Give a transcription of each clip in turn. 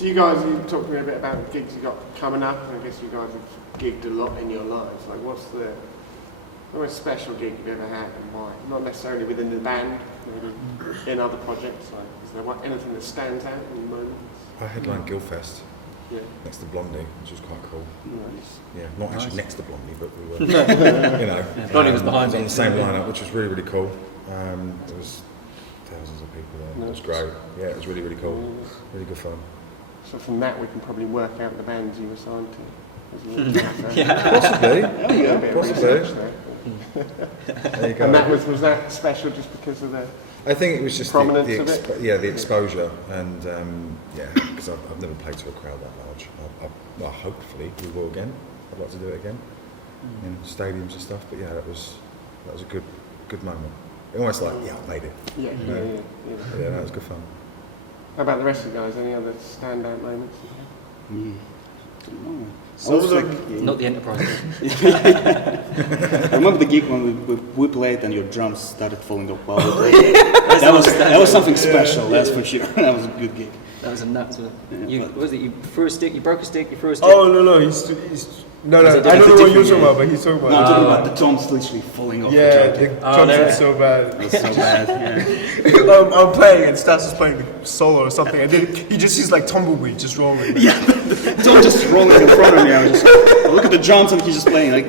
So you guys, you talked to me a bit about the gigs you got coming up, and I guess you guys have gigged a lot in your lives. Like, what's the most special gig you've ever had, and why? Not necessarily within the band, maybe in other projects. Like, is there anything that stands out in the moments? I headlined Guildfest Yeah. next to Blondie, which was quite cool. Nice. Yeah, not actually next to Blondie, but we were, you know, Blondie was behind it me. was on the same lineup, which was really, really cool. There was thousands of people there. It was great. Yeah, it was really, really cool. Really good fun. So from that, we can probably work out the bands you were signed to. Possibly. Possibly. There you go. And that was that special just because of the I think it was just prominence of it? the exposure, and because I've never played to a crowd that large. Well, hopefully we will again. I'd like to do it again in stadiums and stuff. But yeah, that was a good moment. Almost like I made it. Yeah, That was good fun. How about the rest of you guys? Any other standout moments? Not the Enterprise. I remember the gig when we played and your drums started falling off while we played. that was something special, that's for sure. That was a good gig. That was a nuts one. What was it? You threw a stick, you broke a stick, you threw a stick. Oh no, he's no. I don't know what you're talking about, but he's talking No, about. I'm talking about the toms literally falling off Yeah, the the drum. drums are so bad. It's so bad, yeah. I'm playing and Stas is playing the solo or something, and then he just sees like tumbleweed just rolling. Yeah, Tom just rolling in front of me. I was just look at the drums and he's just playing like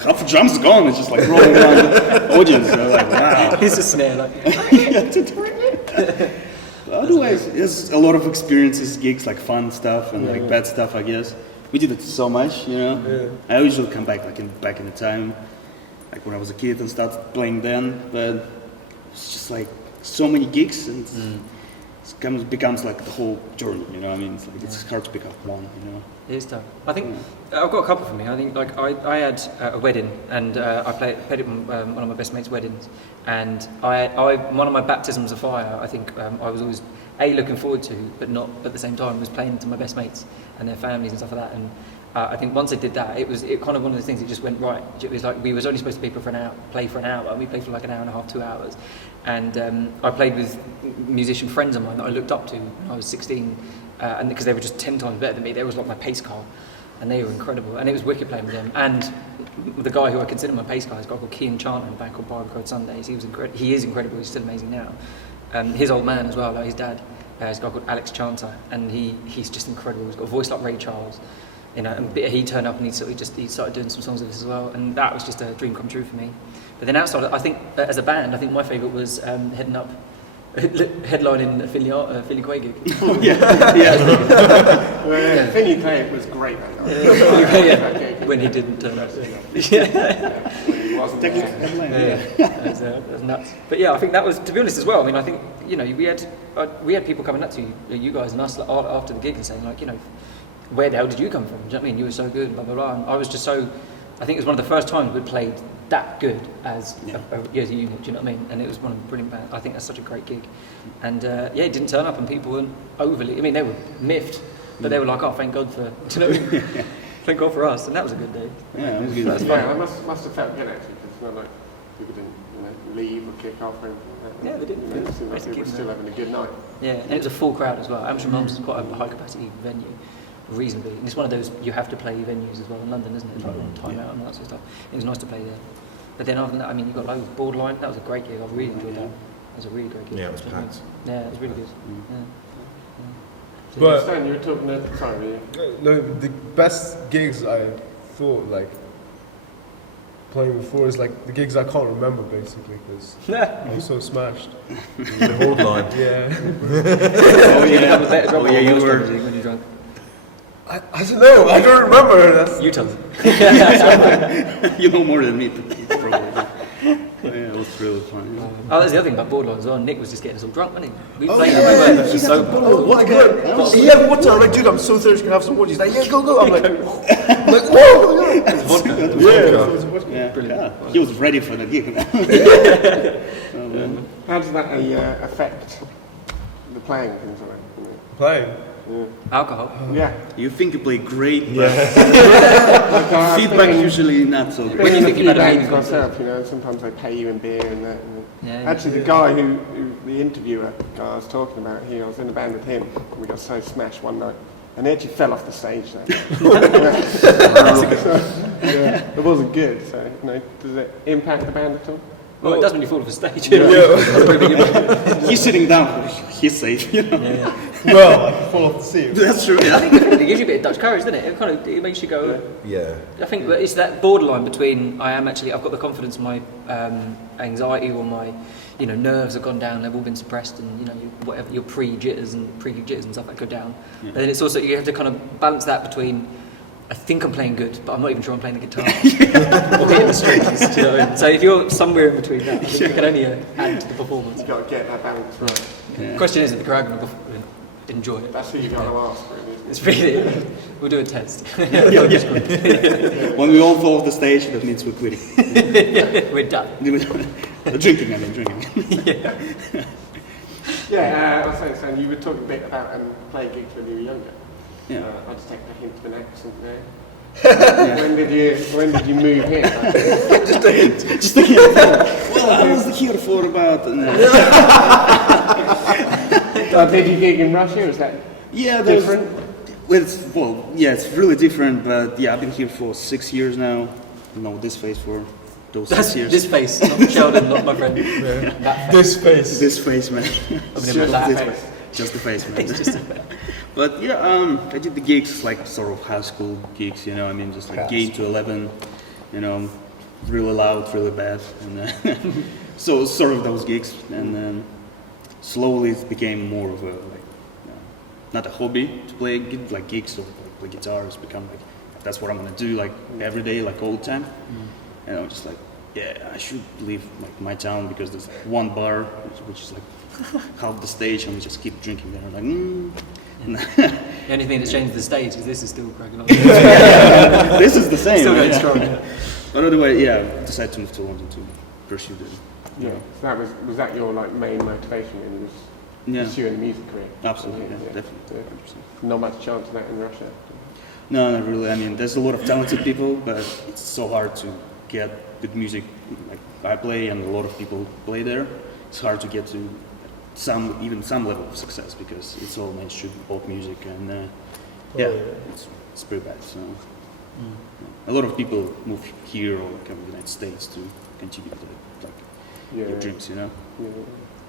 half the drums is gone. It's just like rolling around the audience. I was like, wow. It's a snare, like. Otherwise, there's a lot of experiences, gigs, like fun stuff and like bad stuff. I guess we did it so much, you know. Yeah. I usually come back like back in the time, like when I was a kid and start playing then. But it's just like so many gigs and it becomes like the whole journey. You know, what I mean, it's hard to pick up one. You know. It is tough. I think I've got a couple for me. I think like I had a wedding, and I played at one of my best mates' weddings, and I one of my baptisms of fire. I think I was always looking forward to, but not at the same time was playing to my best mates and their families and stuff like that. And I think once I did that, it kind of one of those things that just went right. It was like we was only supposed to play for an hour, and we played for like an hour and a half, 2 hours. And I played with musician friends of mine that I looked up to when I was 16, and because they were just 10 times better than me. They was like my pace car, and they were incredible. And it was wicked playing with them. And the guy who I consider my pace guy is a guy called Kean Chanter in a band called Barbara Code Sundays. He is incredible. He's still amazing now. His old man as well, like his dad, is a guy called Alex Chanter, and he's just incredible. He's got a voice like Ray Charles. You know, and he turned up and he started doing some songs with us as well, and that was just a dream come true for me. But then outside, I think as a band, I think my favourite was headlining a Finley Quay gig. Finley Quay was great that night. When he didn't turn up. When he wasn't there. That was nuts. But yeah, I think that was, to be honest as well. I mean, I think we had people coming up to you guys and us after the gig and saying like, where the hell did you come from? Do you know what I mean? You were so good, and blah blah blah. And I was just so. I think it was one of the first times we'd played that good as a unit. Do you know what I mean? And it was one of the brilliant bands. I think that's such a great gig. And it didn't turn up, and people weren't overly. I mean, they were miffed, but they were like, "Oh, thank God for." Do you know what I mean? Thank God for us, and that was a good day. Yeah, it was good. That's Yeah, fun. I must have felt good actually, because it's not like people didn't leave or kick off or anything like that. Yeah, they didn't. It seemed like people were still having a good night. Yeah, and it was a full crowd as well. Amsterdam Arms is quite a high capacity venue, reasonably. And it's one of those you have to play venues as well in London, isn't it? It's like on time out and all that sort of stuff. It was nice to play there. But then other than that, I mean, you got loads. Borderline, that was a great gig. I really enjoyed that. It was a really great gig. Yeah, it was packed. Yeah, it was really good. Yeah. But Stan, you were talking to, sorry, were you? no, the best gigs I thought like playing before is like the gigs I can't remember basically because I'm so smashed. The borderline. Yeah. Oh yeah, you were. When you're drunk. I don't know. I don't remember. That's You tell them. You know more than me, probably. Yeah, it was really fun. Oh, that's the other thing about Borderline as well. Nick was just getting us all drunk, wasn't he? We played it was so bad. what good? Yeah, water. I'm like, dude, I'm so thirsty. Can I have some water? He's like, yeah, go. I'm like, whoa. Yeah, he was ready for the gig. How does that affect the playing things like that? Playing. Alcohol. Yeah. You think you play great, but Like, I've feedback been in- usually not so been great. When you in a think few you've had a bands baby, myself, you know, sometimes they pay you in beer and that. Yeah. Actually, the guy who the interviewer guy I was talking about, I was in a band with him, and we got so smashed one night, and he actually fell off the stage that night. Yeah, it wasn't good. So, you know, does it impact the band at all? Well, it does when you fall off a stage. He's sitting down, he's safe, you know. Well, I can fall off the seat. That's true, yeah. It gives you a bit of Dutch courage, doesn't it? It makes you go. Yeah. I think that it's that borderline between I've got the confidence, my anxiety or my nerves have gone down, they've all been suppressed, and whatever your pre-jitters and stuff that go down. Yeah. And then it's also you have to kind of balance that between I think I'm playing good, but I'm not even sure I'm playing the guitar or hitting the strings. Do you know what I mean? So if you're somewhere in between that, I think you can only add to the performance. You got to get that balance right. Yeah. The question is, if the crowd going to enjoy it? That's who you got to ask, really. Isn't it? It's really. We'll do a test. When we all fall off the stage, that means we're quitting. We're done. Drinking, I mean, drinking. Yeah, I was saying, you were talking a bit about playing gigs when you were younger. Yeah. I just take the hint of an accent there. When did you move here? Just thinking, well, I was here for about... Did you gig in Russia? Is that yeah, different? It's really different, but yeah, I've been here for 6 years now. No, this face for those That's 6 years. this face, not Sheldon, not my friend. That face. This face. This face, man. I've been in Just that this face. face. Just the face, man. It's just But yeah, I did the gigs like sort of high school gigs, I mean, just like game to 11, really loud, really bad, and so sort of those gigs, and then slowly it became more of a not a hobby to play like gigs or like play guitar. It's become like that's what I'm gonna do like every day, like all the time, and I'm just like, yeah, I should leave like my town because there's one bar which is like half the stage, and we just keep drinking there. I'm like, the only thing that's changed the stage is this is still cracking on. this is the same. Still going yeah. strong. But anyway, yeah, I decided to move to London to pursue the. Yeah. So that was that your like main motivation? When you was Yeah, pursuing a music career? absolutely, yeah, definitely. Yeah. Not much chance of that in Russia. No, not really. I mean, there's a lot of talented people, but it's so hard to get good music like I play, and a lot of people play there. It's hard to get to even some level of success because it's all mainstream pop music, and it's pretty bad. So a lot of people move here or come to the United States to continue their dreams, Yeah.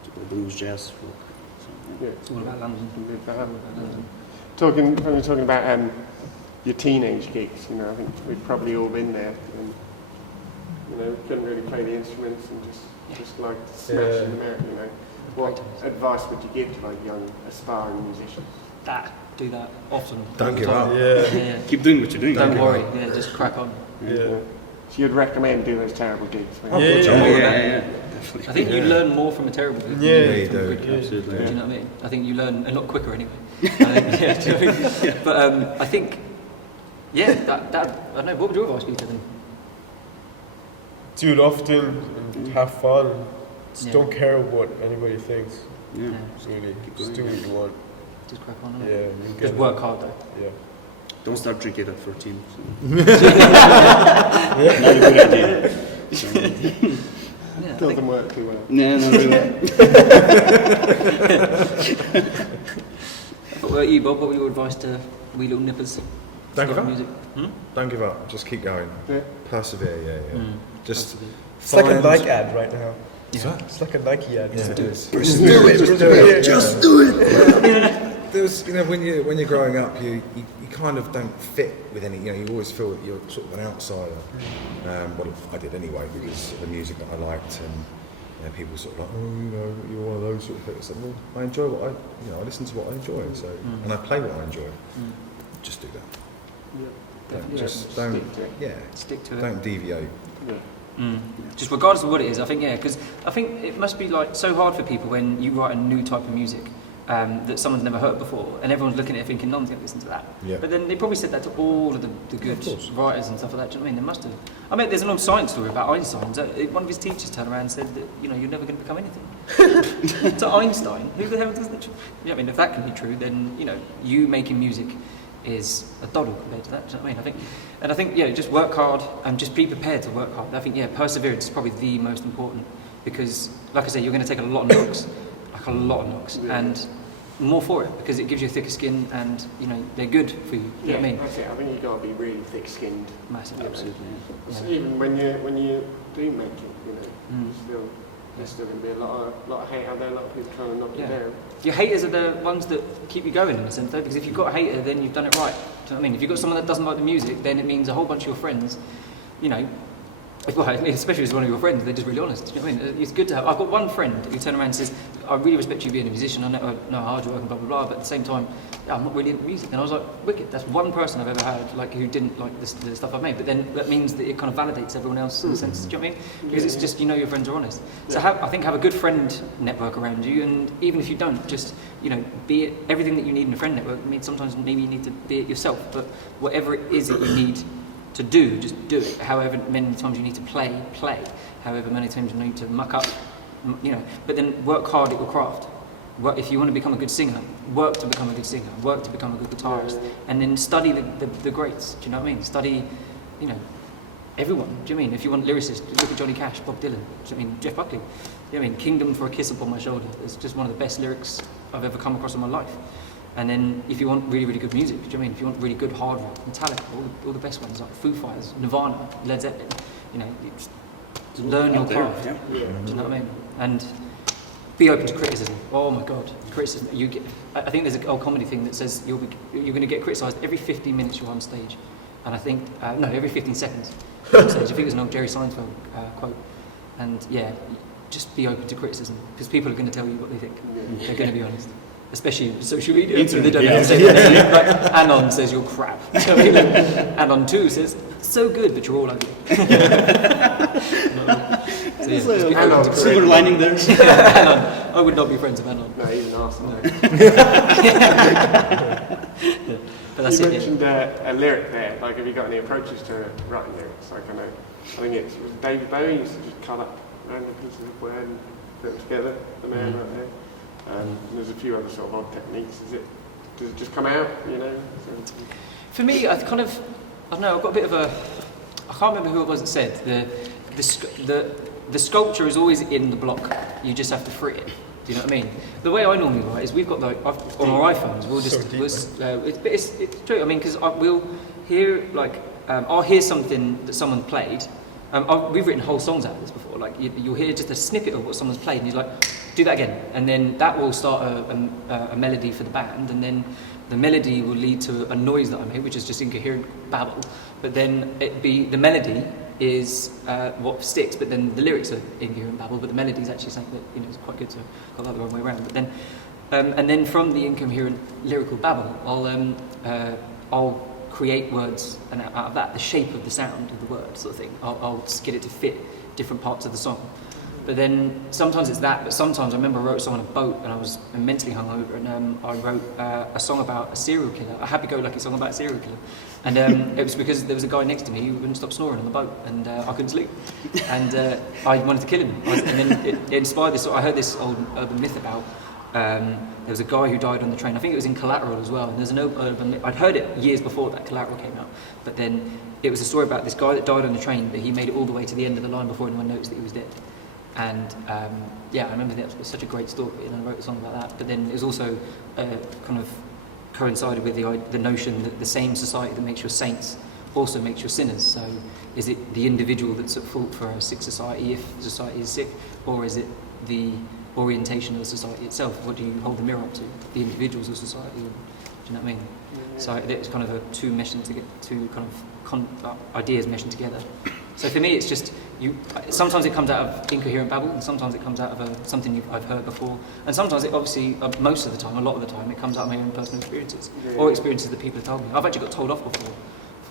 to play blues, jazz, rock. So, yeah. Yeah. It's all about London. When we're talking about your teenage gigs, I think we've probably all been there. And, couldn't really play the instruments and just like smashing them out. What advice would you give to like young aspiring musicians? Do that often. Don't all the give time. up. Yeah. Keep doing what you're doing. Don't give worry. up. Yeah, just crack on. Yeah. So you'd recommend do those terrible gigs? Oh, Yeah. God, Yeah. I think you learn more from a terrible gig than Yeah, you you do from a do. good gig. Absolutely. Do you know what I mean? I think you learn a lot quicker anyway. Do you know what I mean? But I think, that I don't know. What would your advice be to them? Do it often and have fun. And just Yeah. don't care what anybody thinks. Yeah. Really, Keep just do going. what you want. Just crack on. Yeah, innit? you Just get work hard though. Yeah. Don't start drinking at 14. So. Not a good idea. So, Yeah, I think, Doesn't work too well. no, not really. what about you, Bob? What were your advice to wee little nippers? Don't give Start up. music. Don't give up. Just keep going. Yeah. Persevere. Yeah. Just. It's like a find- Nike ad right now. Yeah. It's like a Nike ad. Yeah, it do is. Just do it. Just do it. Just do it. There's, when you're growing up, you kind of don't fit with any. You always feel that you're sort of an outsider. Well, I did anyway because of the music that I liked, and people sort of like, you're one of those sort of people. I said, well, I enjoy what I listen to what I enjoy, so and I play what I enjoy. Just do that. Don't Stick to it. don't deviate. Yeah. Just regardless of what it is, I think, because I think it must be like so hard for people when you write a new type of music that someone's never heard before, and everyone's looking at it thinking, no one's going to listen to that. Yeah. But then they probably said that to all of the good Of course. writers and stuff like that. Do you know what I mean? They must have. I mean, there's an old science story about Einstein. So one of his teachers turned around and said that, you know, you're never going to become anything. To Einstein, who the hell does that? Yeah, I mean, if that can be true, then, you know, you making music is a doddle compared to that. Do you know what I mean? I think, yeah, just work hard and just be prepared to work hard. I think, yeah, perseverance is probably the most important, because, like I said, you're going to take a lot of knocks, like a lot of knocks, Yeah. and more for it, because it gives you a thicker skin, and, you know, they're good for you. You know Yeah, what I mean? that's it. I think you've got to be really thick-skinned. Massively. Absolutely. So Yeah. even when you do make it, you know, Mm. there's still going to be a lot of hate out there, a lot of people trying to knock Yeah. you down. Your haters are the ones that keep you going, in a sense, though, because if you've got a hater, then you've done it right. Do you know what I mean? If you've got someone that doesn't like the music, then it means a whole bunch of your friends, you know, well, especially if it's one of your friends, they're just really honest. Do you know what I mean? It's good to have. I've got one friend who turned around and says, I really respect you being a musician, I know how hard you work and blah, blah, blah, but at the same time, yeah, I'm not really into music. And I was like, wicked, that's one person I've ever had like who didn't like the stuff I've made. But then that means that it kind of validates everyone else in a sense, do you know what I mean? Because it's just, you know, your friends are honest. So I think have a good friend network around you, and even if you don't, just, you know, be it everything that you need in a friend network. I mean, sometimes maybe you need to be it yourself, but whatever it is that you need to do, just do it. However many times you need to play. However many times you need to muck up, you know. But then work hard at your craft. If you want to become a good singer, work to become a good singer, work to become a good guitarist, and then study the greats. Do you know what I mean? Study, you know, everyone. Do you know what I mean? If you want lyricists, look at Johnny Cash, Bob Dylan. Do you know what I mean? Jeff Buckley. Do you know what I mean? Kingdom for a Kiss Upon My Shoulder. It's just one of the best lyrics I've ever come across in my life. And then if you want really, really good music, do you know what I mean? If you want really good hard rock, Metallica, all the best ones, like Foo Fighters, Nirvana, Led Zeppelin, you know, it's learn your Out there, craft. yeah. Do you know what I mean? And be open to criticism. Oh my God, criticism. I think there's an old comedy thing that says you're going to get criticised every 15 minutes you're on stage. And I think, no, every 15 seconds you're on stage. I think it was an old Jerry Seinfeld quote. And yeah, just be open to criticism, because people are going to tell you what they think. They're going to be honest. Especially with social media. Internet, They don't yeah. have to say that. Like, Anon says you're crap. You know what I mean? Anon 2 says, so good, but you're all ugly. So, yeah, just be Anon open to Silver lining there. Anon. I would not be friends with Anon. No, even Arsenal. But that's You it. Yeah. mentioned a lyric there. Like, have you got any approaches to writing lyrics? Like, I think it was David Bowie used to just cut up random pieces of word and put them together. The man right there. And there's a few other sort of odd techniques. Does it just come out? You know? For me, I don't know, I've got a bit of a, I can't remember who it was that said, the sculpture is always in the block, you just have to free it. Do you know what I mean? The way I normally write is we've got on our iPhones, we'll just, it's true, I mean, because we'll hear, like, I'll hear something that someone played. We've written whole songs out of this before. Like you'll hear just a snippet of what someone's played, and you're like, do that again, and then that will start a melody for the band, and then the melody will lead to a noise that I made, which is just incoherent babble. But then the melody is what sticks, but then the lyrics are incoherent babble, but the melody is actually something that, you know, is quite good. So I've got that the wrong way around. But then, and then from the incoherent lyrical babble, I'll create words, and out of that, the shape of the sound of the word, sort of thing. I'll just get it to fit different parts of the song. But then sometimes it's that, but sometimes I remember I wrote a song on a boat and I was immensely hungover, and I wrote a song about a serial killer, a happy-go-lucky song about a serial killer. And it was because there was a guy next to me who wouldn't stop snoring on the boat, and I couldn't sleep. And I wanted to kill him. And then it inspired this. I heard this old urban myth about there was a guy who died on the train. I think it was in Collateral as well. And there's an urban myth. I'd heard it years before that Collateral came out, but then it was a story about this guy that died on the train, but he made it all the way to the end of the line before anyone noticed that he was dead. And yeah, I remember that was such a great story, and I wrote a song about that. But then it was also kind of coincided with the notion that the same society that makes your saints also makes your sinners. So is it the individual that's at fault for a sick society if the society is sick, or is it the orientation of the society itself? What do you hold the mirror up to? The individuals of society? Do you know what I mean? So it's kind of two ideas meshing together. So for me, it's just sometimes it comes out of incoherent babble, and sometimes it comes out of something I've heard before, and sometimes it obviously, most of the time, a lot of the time, it comes out of my own personal experiences or experiences that people have told me. I've actually got told off before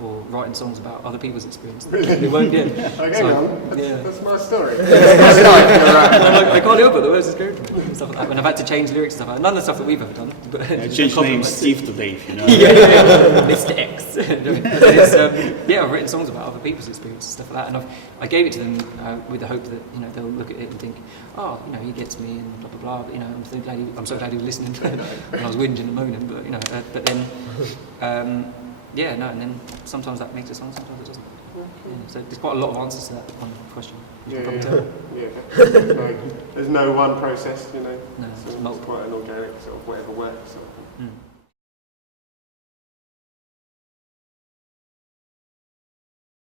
for writing songs about other people's experience. They won't get. Okay, So, man. yeah. That's my story. I can't help it, the words is going to me and stuff like that. When I've had to change lyrics and stuff like that. None of the stuff that we've ever done. But I changed names Steve to Dave, you know. Mr. X. Yeah, I've written songs about other people's experiences and stuff like that, and I gave it to them with the hope that they'll look at it and think, oh, he gets me and blah blah blah. But I'm so glad he was listening when I was whinging and moaning. But but then and then sometimes that makes a song, sometimes it doesn't. Yeah, so there's quite a lot of answers to that one question. You can probably tell. There's no one process, No, so it's it's multiple. quite an organic sort of whatever works. Sort of thing. Mm.